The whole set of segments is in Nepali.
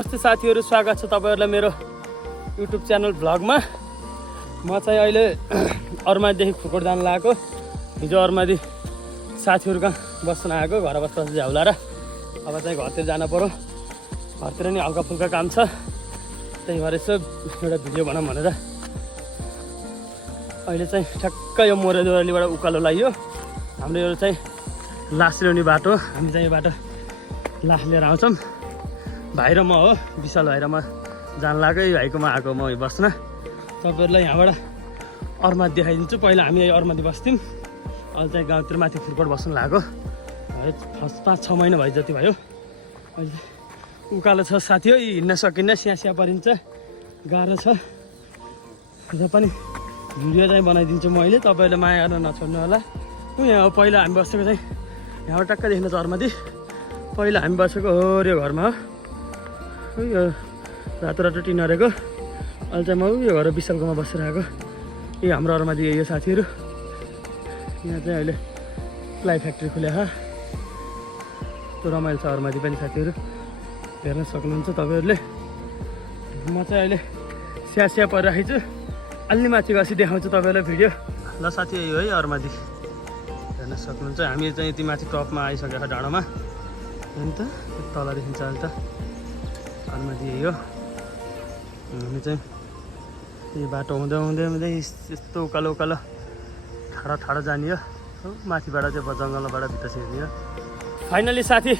नमस्ते साथीहरू, स्वागत छ तपाईँहरूलाई मेरो युट्युब च्यानल भ्लगमा। म चाहिँ अहिले अर्मादेखि खुर्कोट जान लागेको। हिजो अर्मादी साथीहरू कहाँ बस्न आएको, घर बस्दा झ्याउला र अब चाहिँ घरतिर जान पर्यो। घरतिर नि हल्का फुल्का काम छ, त्यही भएर यसो एउटा भिडियो बनाऊँ भनेर अहिले चाहिँ ठ्याक्क यो मोरेदेउरालीबाट उकालो लाग्यो। हाम्रो यो चाहिँ लास ल्याउने बाटो, हामी चाहिँ यो बाटो लास लिएर आउँछौँ। भाइ र म हो, विशाल भाइ र म जान लाग्यो। यो भाइकोमा आएको म बस्न। तपाईँहरूलाई यहाँबाट अर्मादी देखाइदिन्छु। पहिला हामी यही अर्मादी बस्थ्यौँ, अहिले चाहिँ गाउँतिर माथि खुर्कोट बस्नु लागेको। 5-6 महिना भयो जति भयो। अहिले उकालो छ साथी हो, हिँड्न सकिन्न, स्यास्या परिन्छ, गाह्रो छ। र पनि भिडियो चाहिँ बनाइदिन्छु मैले, तपाईँहरूले माया गर्न नछोड्नु होला। यहाँ पहिला हामी बसेको चाहिँ यहाँबाट टक्क देख्न छ अर्मादी। पहिला हामी बसेको हो यो घरमा हो, यो रातो रातो टिन हरेको। अहिले चाहिँ म यो घर विशालकोमा बसेर आएको। यो हाम्रो अर्मादी यो साथीहरू। यहाँ चाहिँ अहिले प्लाइ फ्याक्ट्री खुल्या छ, त्यो रमाइलो छ अर्मादी पनि साथीहरू, हेर्न सक्नुहुन्छ तपाईँहरूले। म चाहिँ अहिले स्यास्या परिरहेको छु, अलि माथि गएपछि देखाउँछु तपाईँहरूलाई भिडियो। ल साथी यो है अर्मादी, हेर्न सक्नुहुन्छ। हामी चाहिँ यति माथि टपमा आइसकेको छ, डाँडामा होइन त, तल देखिन्छ अहिले त अर्मादी यही हो। हामी चाहिँ यो बाटो हुँदै हुँदै हुँदै यस्तो उकालो उकालो ठाडो ठाडो जाने हो, माथिबाट चाहिँ जङ्गलबाट भित्र छिर्ने हो। फाइनली साथी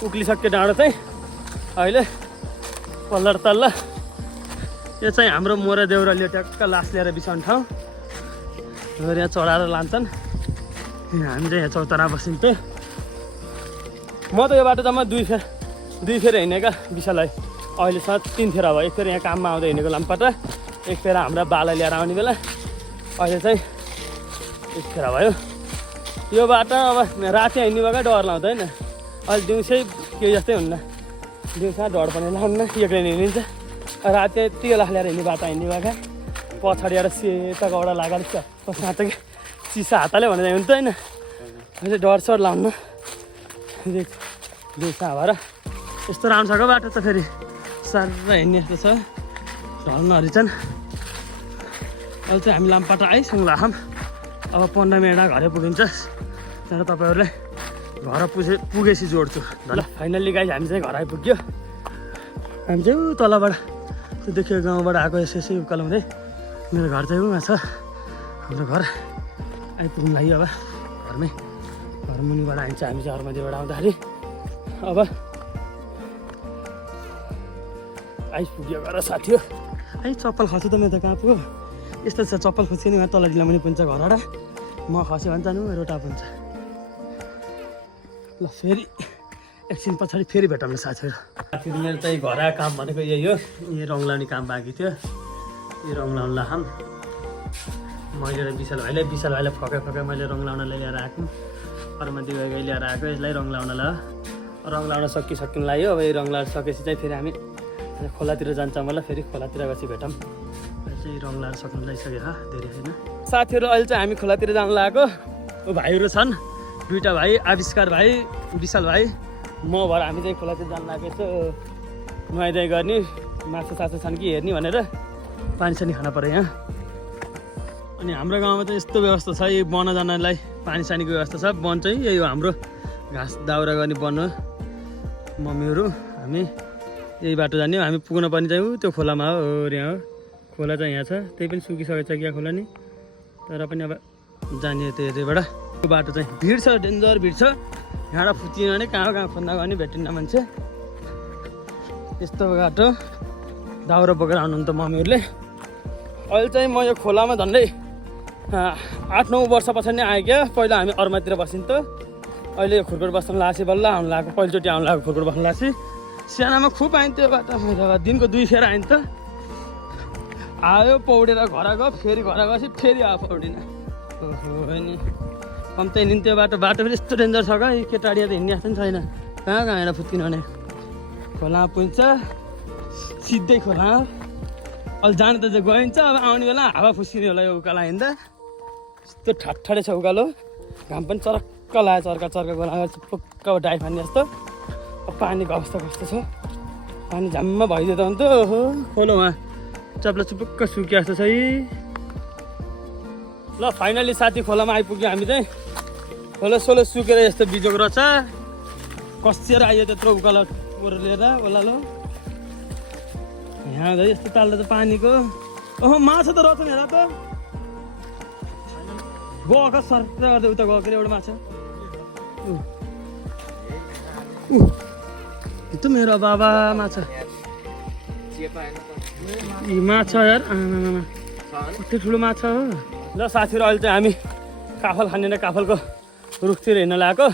उक्लिसक्यो डाँडो चाहिँ अहिले पल्लो र तल्लो। यो चाहिँ हाम्रो मोरेदेउराली ट्याक्क लास लिएर बिसाउने ठाउँ। यहाँ चढाएर लान्छन्, हामी चाहिँ यहाँ चौतारा बसिन्थ्यो। म त यो बाटो जम्मा दुई फेर हिँडेका विशाल है, अहिलेसम्म 3 फेर भयो। एक फेर यहाँ काममा आउँदै हिँडेको लामपाटा, एक फेर हाम्रा बाला लिएर आउने बेला, अहिले चाहिँ 1 फेर भयो। यो बाटो अब राति हिँड्ने भएका डर लाग्दैन, अहिले दिउँसै केही जस्तै हुन्न। दिउँसो डर पनि लाग्दैन, एक्लै हिँडिन्छ। राति त्यो लाख लिएर हिँड्ने बाटो हिँड्ने भएका पछाडिबाट सेता गौडा लगाएर साँच्चै कि चिसा हातले भनेर हुन्छ होइन, अहिले डर सर लाउनु दिउँसो भएर। यस्तो राम्रो छ बाटो त, फेरि साह्रै हिँड्ने यस्तो छ, ढल्नहरू छन्। अहिले चाहिँ हामी लामपाटा आइसक्नु लाखौँ। अब 15 मिनटमा घरै पुगिन्छ, त्यहाँबाट तपाईँहरूलाई घर पुगेपछि जोड्छु। ल फाइनल्ली गाइस हामी चाहिँ घर आइपुग्यो। हामी चाहिँ तलबाट त्यो देखियो गाउँबाट आएको, यसै उकालो हुँदै मेरो घर चाहिँ उहाँ छ। हाम्रो घर आइपुग्नु लागि अब घरमै, घर मुनिबाट आइन्छ। हामी चाहिँ अर्मादीबाट आउँदाखेरि अब आइपुग्यो घर साथी हो। है चप्पल खस्यो त, मेरो त कहाँ पुग्यो यस्तो छ। चप्पल खस्यो नि तल ढिला पनि पुन्छ घरबाट, म खस्यो भने जानु रोटा पुन्छ। ल फेरि एकछिन पछाडि फेरि भेटौँ साथीहरू। साथीहरू मेरो चाहिँ घर आएको काम भनेको यही हो। यो रङ लाउने काम बाँकी थियो, यो रङ लाउनु लाखौँ। मैले र विशाल भाइलाई फकाइ मैले रङ लाउन ल्याएर आएको। अर्मादी गएको ल्याएर आएको, यसलाई रङ लाउन ल। रङ लाउन सकिनु लाग्यो। अब यो रङ लाएर सकेपछि चाहिँ फेरि हामी खोलातिर जान्छौँ होला। फेरि खोलातिर गएपछि भेटौँ। अहिले चाहिँ रङ लाएर सक्नु लागिसक्यो धेरै होइन साथीहरू। अहिले चाहिँ हामी खोलातिर जानु लागेको। भाइहरू छन्, 2टा भाइ, आविष्कार भाइ, विशाल भाइ, म भएर हामी चाहिँ खोलातिर जानु लागेको छु। नुहाइधुवाइ गर्ने, माछा साछा छन् कि हेर्ने भनेर पानी सानी खान पऱ्यो यहाँ। अनि हाम्रो गाउँमा चाहिँ यस्तो व्यवस्था छ, यो बन जानलाई पानी सानीको व्यवस्था छ। वन चाहिँ यही हो, हाम्रो घाँस दाउरा गर्ने वन हो। मम्मीहरू हामी यही बाटो जाने हो। हामी पुग्न पनि चाहिँ त्यो खोलामा हो, यहाँ हो खोला चाहिँ यहाँ छ। त्यही पनि सुकिसकेको छ क्या खोला नि, तर पनि अब जाने त्यहीबाट। त्यो बाटो चाहिँ भिड छ, डेन्जर भिड छ। यहाँबाट फुच्चियो भने कहाँ खोज्न गर्ने भेटिन्न मान्छे। यस्तो बाटो दाउरा बोकेर आउनुहुन्छ मम्मीहरूले। अहिले चाहिँ म यो खोलामा झन्डै 8-9 वर्ष पछाडि नै आएँ क्या। पहिला हामी अर्मातिर बसिन्थ्यो, अहिले यो खुर्कोट बस्न लासी बल्ल आउनु लाग्यो। पहिलोचोटि आउनु लाग्यो खुर्कोट बस्न लासी। सानामा खुब आइन्थ्यो बाटो, दिनको 2 फेर आइन्थ्यो। आयो पौडेर घर गयो, फेरि घर गएपछि फेरि आयो पौडिन। ओहो नि कम्ती हिँड्थ्यो बाटो फेरि यस्तो डेन्जर छ क्या। केटाडिया त हिँड्ने जस्तो पनि छैन, कहाँ हिँडेर फुत्किनु भने खोलामा पुग्छ, सिधै खोला। अहिले जानु त चाहिँ गइन्छ, अब आउने बेला हावा फुस्किने होला। यो उकालो हिँड्दा यस्तो ठाडै छ उकालो, घाम पनि चर्क्क लाग्यो, चर्का गोला पुक्क डाइ फान्ने जस्तो। पानीको अवस्था कस्तो छ पानी झ्याम्म भइदियो त अन्त ओहो खोलोमा चप्ला चुपुक्क सुकिया जस्तो छ है। ल फाइनली साथी खोलामा आइपुग्यो हामी चाहिँ। खोला सोलो सुकेर यस्तो बिजोग रहेछ कसिएर आयो त्यत्रो उकालो लिएर ओह्रालो। यहाँ झै यस्तो ताल्दा त पानीको ओहो माछा त रहेछ नि हेर त गएको सर गर्दै उता गएको एउटा माछा त मेरो बाबा माछा माछा यार कति ठुलो माछा हो। ल साथीहरू अहिले चाहिँ हामी काफल खाने काफलको रुखतिर हिँड्न लगाएको।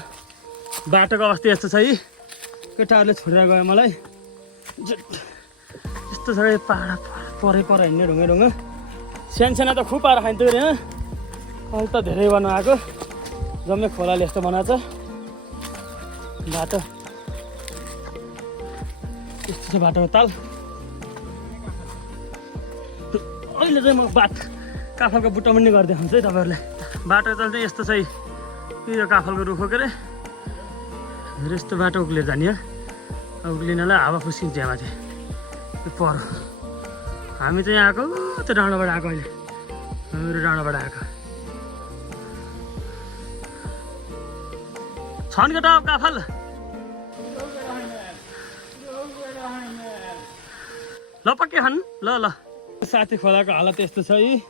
बाटोको अवस्था यस्तो छ है केटाहरूले छोडेर गयो मलाई यस्तो छ पाहाड पर हिँड्ने ढुङ्गा ढुङ्गा सानसाना त खुब पाएर खाइन्थ्यो अरे यहाँ अहिले त धेरै बनाएको जम्मै खोलाले यस्तो बनाएको छ बाटो यस्तो छ बाटोको ताल। अहिले चाहिँ म काफलको बुट्टा पनि गरिदिनुहुन्छ है तपाईँहरूले। बाटोको ताल चाहिँ यस्तो छ है यो काफलको रुख हो के अरे यस्तो बाटो उक्लिएर जाने हो उक्लिनलाई हावा फुस्किन्छ यहाँ माथि पर। हामी चाहिँ यहाँ आएको त्यो डाँडाबाट आएको अहिले हाम्रो डाँडाबाट आएको छन् केटा काफल ल पक्कै खानु ल ल। साथी खोलाको हालत यस्तो छ है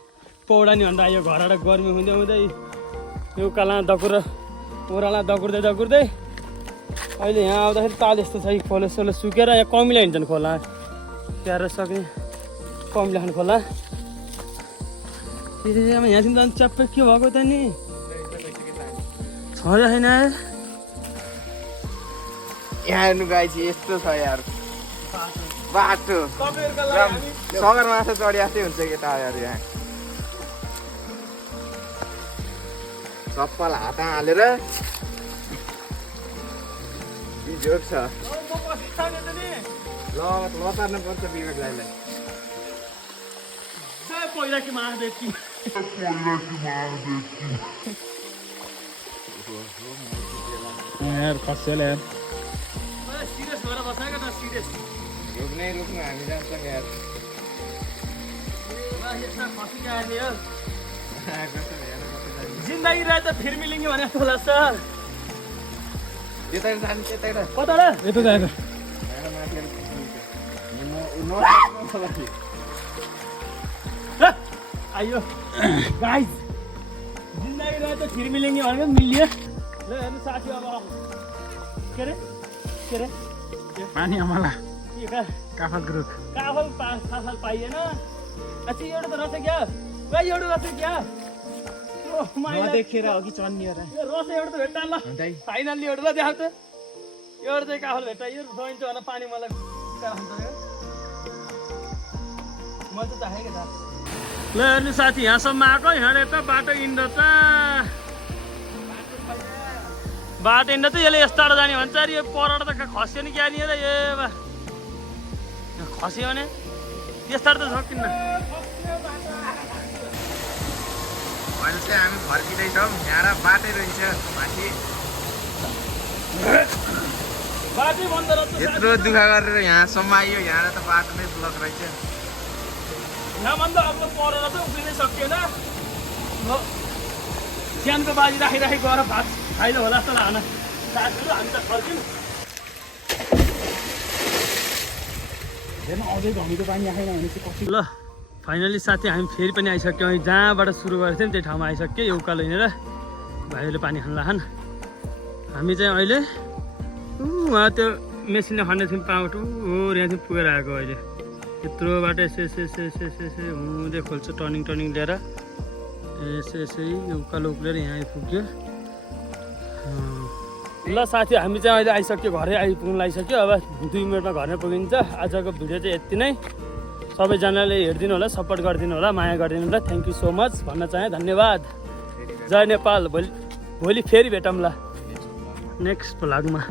पौडा नि भन्दा यो घरबाट गर्मी हुँदै हुँदै यो उकाला दकुर ओह्राला दकुर्दै अहिले यहाँ आउँदाखेरि ताल यस्तो छ खोला सोलो सुकेर यहाँ कमिला हिँड्छन् खोला क्याएर सक्ने कमिला खानु खोला यहाँदेखि जानु च्याप्पै के भएको त नि छ छैन यहाँ हेर्नु गाइस यस्तो छ यार बाटो सगरमाथा चढिआएकै हुन्छ केटा यार। यहाँ चप्पल हातमा हालेर बिजोग छ लतार्नु पर्छ विवेक दाइलाई। रुक्नु हामी जान्छौँ यार जिन्दगी रहे त फिर मिलेंगे भने जस्तो लाग्छ। यता जान्छ यता कता र यता गएको आइयो गाइस जिन्दगी रहे त फिर मिलेंगे भनेको मिल्यो। ल हेर्नु साथी अब के अरे पानी अमला काफल रुख काफल काफल पाइएन अच्छा एउटा त रहेछ क्या भाइ एउटा रहेछ क्या देखेर अघि चन्नी रस एउटा त भेट्टा ल फाइनल्ली एउटा ल देखाउ त एउटा चाहिँ काफल भेट्टा यो रोइन्छ भने पानी मलाई म त चाहेको त। ल हेर्नु साथी यहाँसम्म आएको हिँडेर त बाटो हिँड्दा त बाटो हिँड्दा त यसले यस्तो टाढो जाने भन्छ अरे यो परबाट त खस्यो नि क्या नि र ए खस्यो भने यस्तो त सकिन्न। अहिले चाहिँ हामी फर्किँदैछौँ यहाँ बाटै रहन्छ माथि बाटै बन्द रहेछ यत्रो दुःख गरेर यहाँसम्म आइयो यहाँ त बाटो नै ब्लक रहेछ। यहाँभन्दा अब परेर चाहिँ उक्लिनै सकिएन ज्यानको बाजी राखी गएर भात खाइदियो होला जस्तो लाग्न साथीहरू हामी त फर्किनु अझै धमीको पानी आएन भने चाहिँ कति। ल फाइनली साथी हामी फेरि पनि आइसक्यौँ जहाँबाट सुरु गरेको थियौँ त्यही ठाउँमा आइसक्यो यो उकालो हिँडेर भाइहरूले पानी खान लाखन्। हामी चाहिँ अहिले उहाँ त्यो मेसिनले खन्ने थियौँ पाउट यहाँदेखि पुगेर आएको अहिले यत्रो बाटो यसो हुँदै खोल्छ टर्निङ लिएर यसै यो उकालो उक्लेर यहाँ आइपुग्यो। ल साथी हामी चाहिँ अहिले आइसक्यो घरै आइपुग्नु लागिसक्यो अब 2 मिनटमा घरमा पुगिन्छ। आजको भिडियो चाहिँ यति नै सबैजनाले हेरिदिनु होला सपोर्ट गरिदिनु होला माया गरिदिनु होला थ्याङ्क यू सो मच भन्न चाहेँ धन्यवाद। जय नेपाल। भोलि फेरि भेटौँला नेक्स्ट भ्लगमा।